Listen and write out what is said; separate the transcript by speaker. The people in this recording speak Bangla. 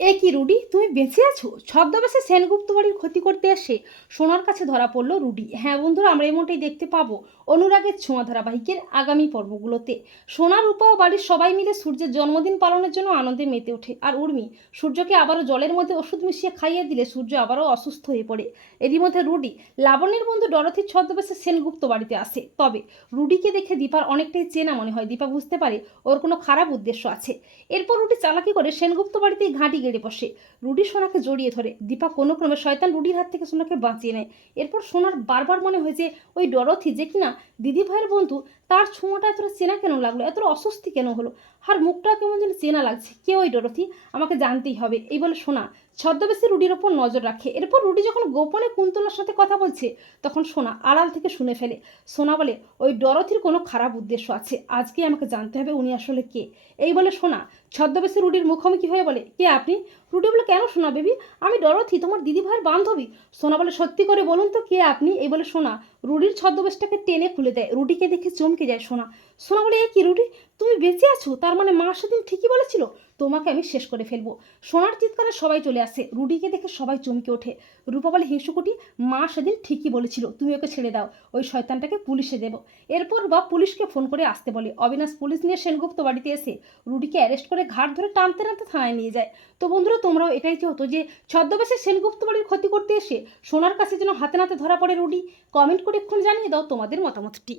Speaker 1: এ কি রুডি? তুমি বেঁচে আছো? ছদ্মবেশে সেনগুপ্ত বাড়ির ক্ষতি করতে এসে সোনার কাছে ধরা পড়ল রুডি। হ্যাঁ বন্ধুরা, আমরা এমনটাই দেখতে পাবো অনুরাগের ছোঁয়া ধারাবাহিকের আগামী পর্বগুলোতে। সোনার রূপা ও বাড়ির সবাই মিলে সূর্যের জন্মদিন পালনের জন্য আনন্দে মেতে ওঠে। আর উর্মি, সূর্যকে আবারও জলের মধ্যে ওষুধ মিশিয়ে খাইয়ে দিলে সূর্য আবারও অসুস্থ হয়ে পড়ে। এরই মধ্যে রুডি, লাবণ্যের বন্ধু ডরথির ছদ্মবেশে সেনগুপ্ত বাড়িতে আসে। তবে রুডিকে দেখে দীপার অনেকটাই চেনা মনে হয়। দীপা বুঝতে পারে ওর কোনো খারাপ উদ্দেশ্য আছে। এরপর রুডি চালাকি করে সেনগুপ্ত বাড়িতেই ঘাঁটি গেড়ে বসে। রুডি সোনাকে জড়িয়ে ধরে। দীপা কোনো ক্রমে শয়তান রুডির হাত থেকে সোনাকে বাঁচিয়ে নেয়। এরপর সোনার বারবার মনে হয়েছে ওই ডরথি যে কিনা দিদি ভাইয়ের বন্ধু, তার ছোঁয়াটা এতটা চেনা কেন লাগল? এতটা অস্বস্তি কেন হলো? আর মুখটা কেমন যেন চেনা লাগছে। কে ওই ডরথি? আমাকে জানতেই হবে। এই বলে সোনা ছদ্মবেশী রুডির ওপর নজর রাখে। এরপর রুডি যখন গোপনে কুন্তলার সাথে কথা বলছে, তখন সোনা আড়াল থেকে শুনে ফেলে। সোনা বলে, ওই ডরথির কোনো খারাপ উদ্দেশ্য আছে। আজকে আমাকে জানতে হবে উনি আসলে কে? এই বলে সোনা ছদ্মবেশী রুডির মুখোমুখি হয়ে বলে, কে আপনি? রুডি বলে, কেন সোনা বেবি? আমি ডরথি, তোমার দিদি ভাইয়ের বান্ধবী। সোনা বলে, সত্যি করে বলুন তো কে আপনি? এই বলে সোনা রুডির ছদ্মবেশটাকে টেনে খুলে দেয়। রুডিকে দেখে চমকে যায় সোনা। সোনা বলে, এ কি রুডি? তুমি বেঁচে আছো? তার মানে মা সেদিন ঠিকই বলেছিল, তোমাকে আমি শেষ করে ফেলব। সোনার চিৎকারে সবাই চলে আসে, রুডিকে দেখে সবাই চমকে ওঠে। রূপা বলে হিংসুকুটি মা সেদিন ঠিকই বলেছিল, তুমি ওকে ছেড়ে দাও, ওই শয়তানটাকে পুলিশে দেব। এরপর বা পুলিশকে ফোন করে আসতে বলে, অবিনাশ, পুলিশ নিয়ে সেনগুপ্ত বাড়িতে এসে রুডিকে অ্যারেস্ট করে ঘাট ধরে টানতে টানতে থানায় নিয়ে যায়। তো বন্ধুরা, তোমরাও এটাই হতো যে, ছদ্মবেশে সেনগুপ্ত বাড়ির ক্ষতি করতে এসে সোনার কাছে যেন হাতে নাতে ধরা পড়ে রুডি, কমেন্ট করে এক্ষুনি জানিয়ে দাও তোমাদের মতামতটি।